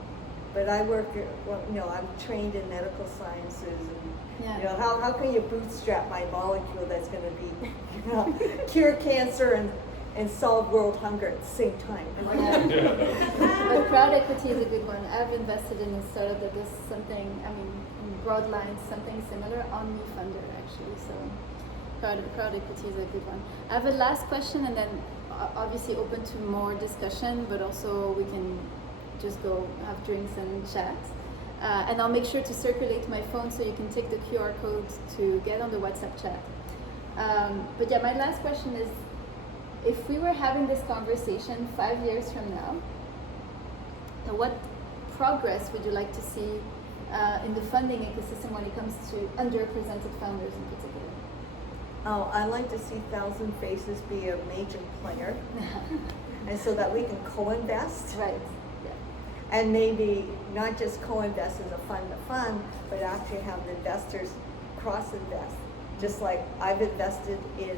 But I work, I'm trained in medical sciences, and how can you bootstrap my molecule that's going to be cure cancer and and solve world hunger at the same time. But crowd equity is a good one. I've invested in a startup that does something, I mean, in broad lines, something similar on eFunder actually. So crowd equity is a good one. I have a last question, and then obviously open to more discussion, but also we can just go have drinks and chat. And I'll make sure to circulate my phone so you can take the QR code to get on the WhatsApp chat. But yeah, my last question is, if we were having this conversation 5 years from now, what progress would you like to see in the funding ecosystem when it comes to underrepresented founders in particular? Oh, I like to see Thousand Faces be a major player, and so that we can co-invest. Right. Yeah. And maybe not just co-invest as a fund, but actually have the investors cross-invest. Just like I've invested in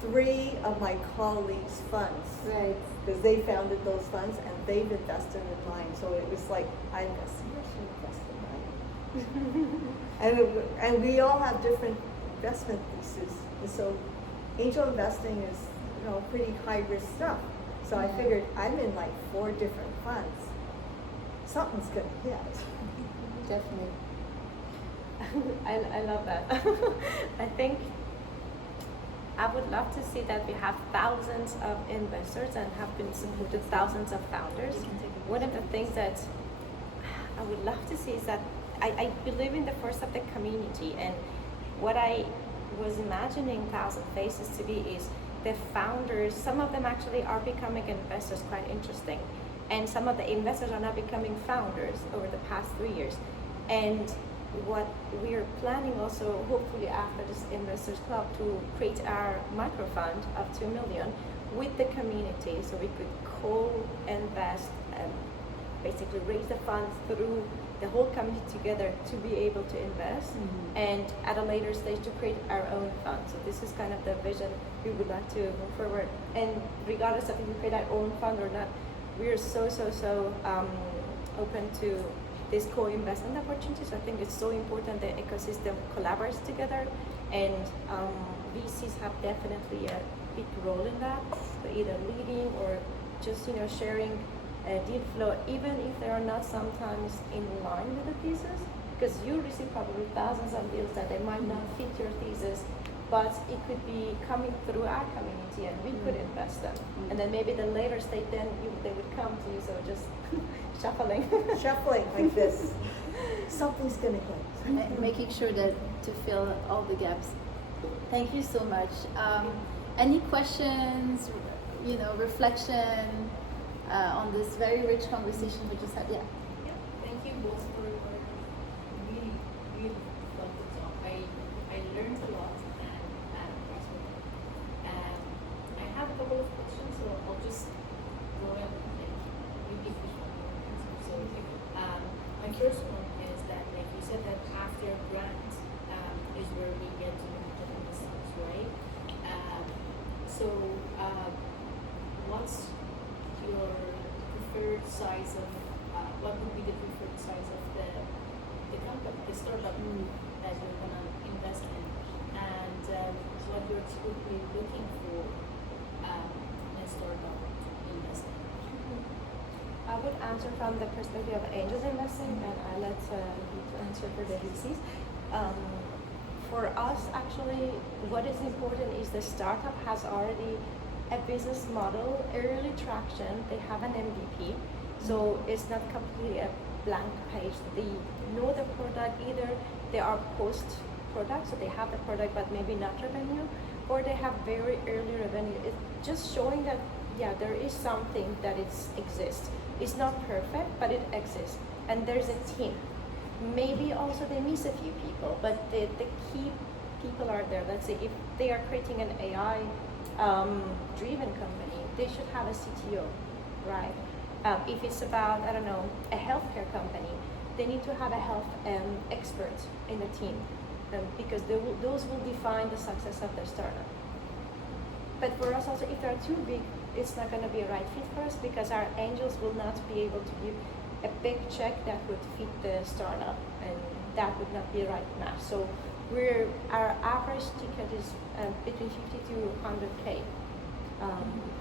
3 of my colleagues' funds. Right. Because they founded those funds and they've invested in mine. So it was like, I invested, I should invest in mine. And we all have different investment theses. And so angel investing is, you know, pretty high risk stuff. So I figured I'm in like 4 different funds. Something's gonna hit. Definitely. I love that. I think I would love to see that we have thousands of investors and have been supported thousands of founders. One of the things that I would love to see is that I believe in the force of the community, and what I was imagining Thousand Faces to be is the founders, some of them actually are becoming investors, quite interesting. And some of the investors are now becoming founders over the past 3 years. And what we're planning also, hopefully after this Investors Club, to create our micro fund of 2 million with the community, so we could co-invest and basically raise the funds through the whole community together to be able to invest, and at a later stage to create our own fund. So this is kind of the vision we would like to move forward. And regardless of if we create our own fund or not, we are so open to this co-investment opportunities. I think it's so important the ecosystem collaborates together, and VCs have definitely a big role in that, so either leading or just sharing deal flow, even if they are not sometimes in line with the thesis, because you receive probably thousands of deals that they might not fit your thesis, but it could be coming through our community and we could invest them. And then maybe the later stage, then they would come to you, so just shuffling. Shuffling like this. Something's gonna hit. And making sure that to fill all the gaps. Thank you so much. Any questions, reflection on this very rich conversation we just had? Yeah. Thank you both for really, really fun to talk. I learned a lot and I have a couple of questions, so I'll just go ahead and you give each one your answer. So my first one is that, like you said, that after grant is where we get to the stocks, right? So what's your preferred size of what would be the preferred size of the company, the startup that you're gonna invest in, and what you're typically looking for in a startup to invest in? I would answer from the perspective of angel investing, and I let you to answer for the VCs. For us, actually, what is important is the startup has already a business model, early traction, they have an MVP, so it's not completely a blank page. They know the product, either they are post product, so they have the product but maybe not revenue, or they have very early revenue. It's just showing that, yeah, there is something that exists. It's not perfect, but it exists, and there's a team. Maybe also they miss a few people, but the key people are there. Let's say if they are creating an AI driven company, they should have a CTO, right? If it's about, I don't know, a healthcare company, they need to have a health expert in the team, because those will define the success of their startup. But for us also, if they're too big, it's not going to be a right fit for us, because our angels will not be able to give a big check that would fit the startup, and that would not be a right match. So our average ticket is between 50 to 100K,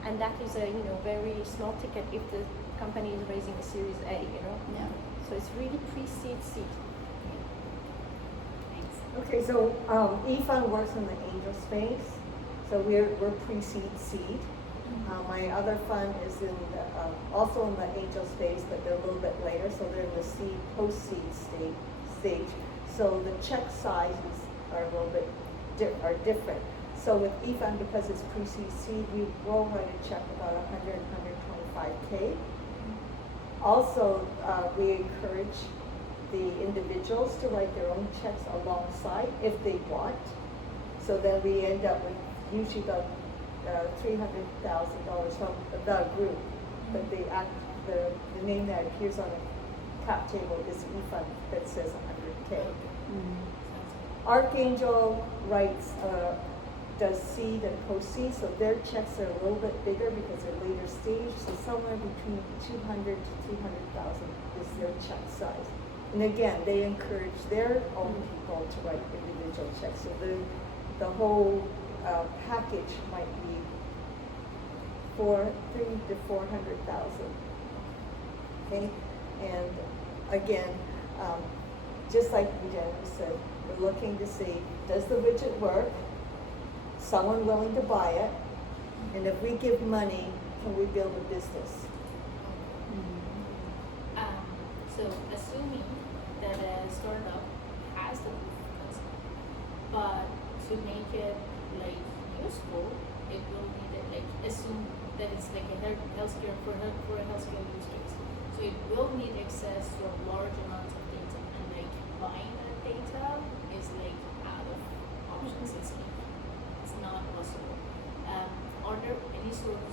and that is a very small ticket if the company is raising a Series A. Yeah. So it's really pre-seed seed. Thanks. Okay, so eFund works in the angel space, so we're pre-seed seed. My other fund is in the, also in the angel space, but they're a little bit later, so they're in the seed, post-seed stage. So the check sizes are a little bit different. So with eFund, because it's pre-seed seed, we will write a check about 100, 125K. Also, we encourage the individuals to write their own checks alongside if they want. So then we end up with usually about $300,000 from the group, but the name that appears on the cap table is eFund that says 100K. Archangel writes, does seed and post-seed, so their checks are a little bit bigger because they're later stage, so somewhere between 200 to 300,000 is their check size. And again, they encourage their own people to write individual checks, so the whole package might be 300 to 400,000. Okay, and again, just like Jen said, we're looking to see, does the widget work? Someone willing to buy it, and if we give money, can we build a business? So assuming that a startup has the proof of concept, but to make it like useful, it will need it assume that it's like a healthcare for a healthcare use case. So it will need access to a large amount of data, and buying that data is out of options. It's not possible. Are there any sort of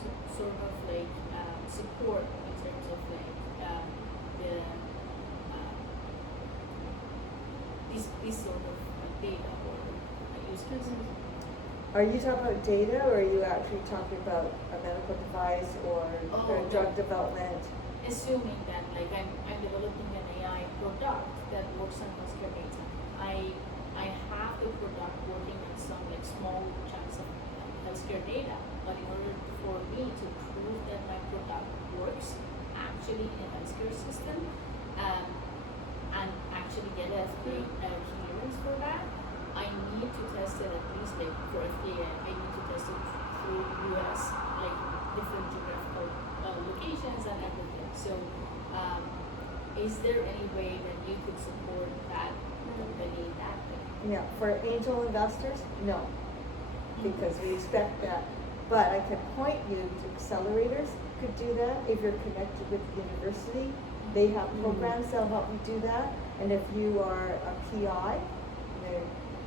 support in terms of these sort of data or use cases? Are you talking about data, or are you actually talking about a medical device or drug development? Assuming that I'm developing an AI product that works on healthcare data. I have the product working on some small chunks of healthcare data, but in order for me to prove that my product works actually in a healthcare system, and actually get a clearance for that, I need to test it at least for FDA. I need to test it through US, different geographical locations and everything. So, is there any way that you could support that company that way? Yeah, for angel investors, no, because we expect that. But I could point you to accelerators could do that if you're connected with the university. They have programs that'll help you do that. And if you are a PI, the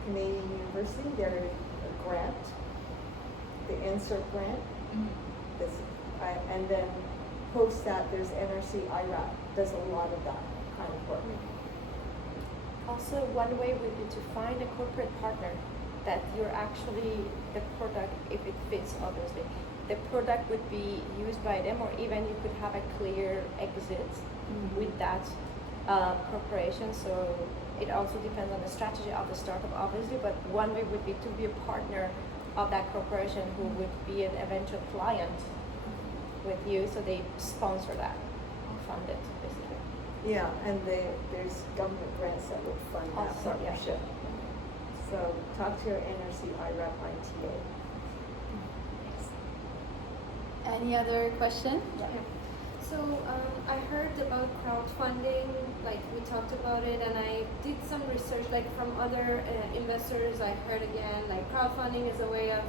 Canadian University, there's a grant, the NSERC grant. And then post that, there's NRC IRAP, does a lot of that kind of work. Also, one way would be to find a corporate partner that you're actually, the product, if it fits obviously, the product would be used by them, or even you could have a clear exit with that corporation. So it also depends on the strategy of the startup obviously, but one way would be to be a partner of that corporation who would be an eventual client with you, so they sponsor that, fund it basically. Yeah, and there's government grants that would fund that Also, yeah. partnership. So talk to your NRC IRAP ITA. Any other question? So I heard about crowdfunding, we talked about it, and I did some research from other investors. I heard again crowdfunding is a way of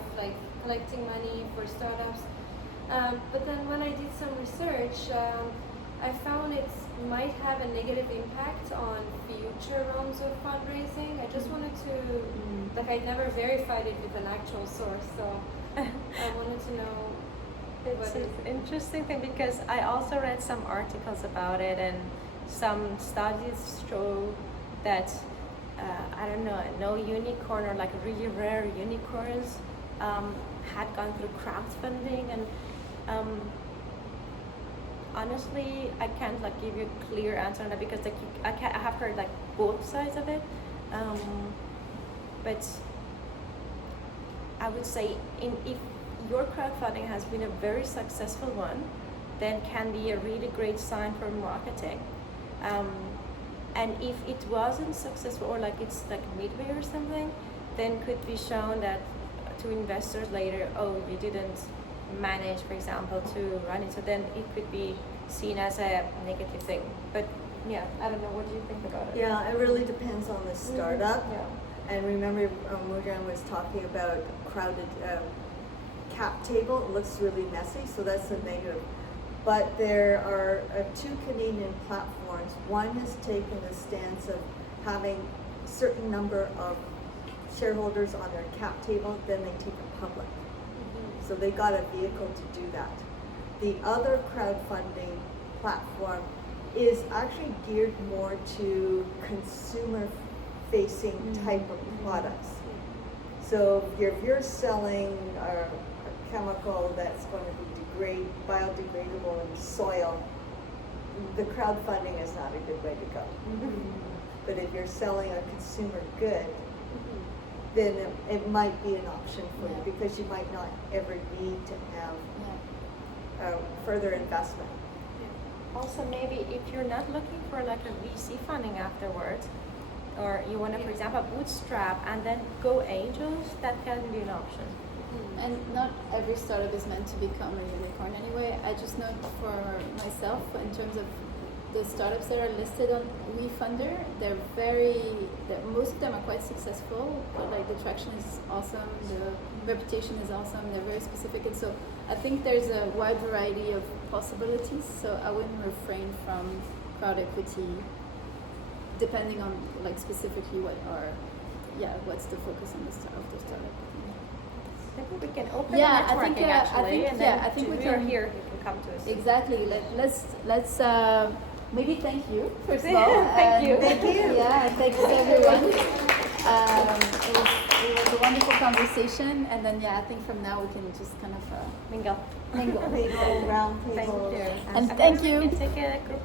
collecting money for startups. But then when I did some research, I found it might have a negative impact on future rounds of fundraising. I just wanted to, I never verified it with an actual source, so I wanted to know. It's an interesting thing because I also read some articles about it, and some studies show that no unicorn or really rare unicorns had gone through crowdfunding, and honestly I can't give you a clear answer on that because I have heard both sides of it. But I would say if your crowdfunding has been a very successful one, then can be a really great sign for marketing. And if it wasn't successful, or like it's like midway or something, then could be shown that to investors later, oh, you didn't manage, for example, to run it. So then it could be seen as a negative thing. But yeah, I don't know. What do you think about it? Yeah, it really depends on the startup. Yeah. And remember, Mujan was talking about crowded cap table. It looks really messy, so that's a negative. But there are two Canadian platforms. One has taken the stance of having a certain number of shareholders on their cap table, then they take it public. So they got a vehicle to do that. The other crowdfunding platform is actually geared more to consumer-facing type of products. So if you're selling a chemical that's going to be biodegradable in soil, the crowdfunding is not a good way to go. But if you're selling a consumer good, then it might be an option for you, because you might not ever need to have further investment. Also, maybe if you're not looking for like a VC funding afterwards, or you want to, for example, bootstrap and then go angels, that can be an option. And not every startup is meant to become a unicorn anyway. I just know for myself, in terms of the startups that are listed on eFunder, most of them are quite successful, but like the traction is awesome, the reputation is awesome, they're very specific, and so I think there's a wide variety of possibilities, so I wouldn't refrain from crowd equity, depending on like specifically what's the focus on the startup. I think we can open Yeah, I networking think, actually, and then I think we are can, here, you can come to us. Exactly. Let's maybe thank you first of all. Thank you. Thank you. Yeah, thanks everyone. It was a wonderful conversation, and then I think from now we can just kind of Mingle. mingle. Round table. Thank you. And Of thank course, we you. can take a group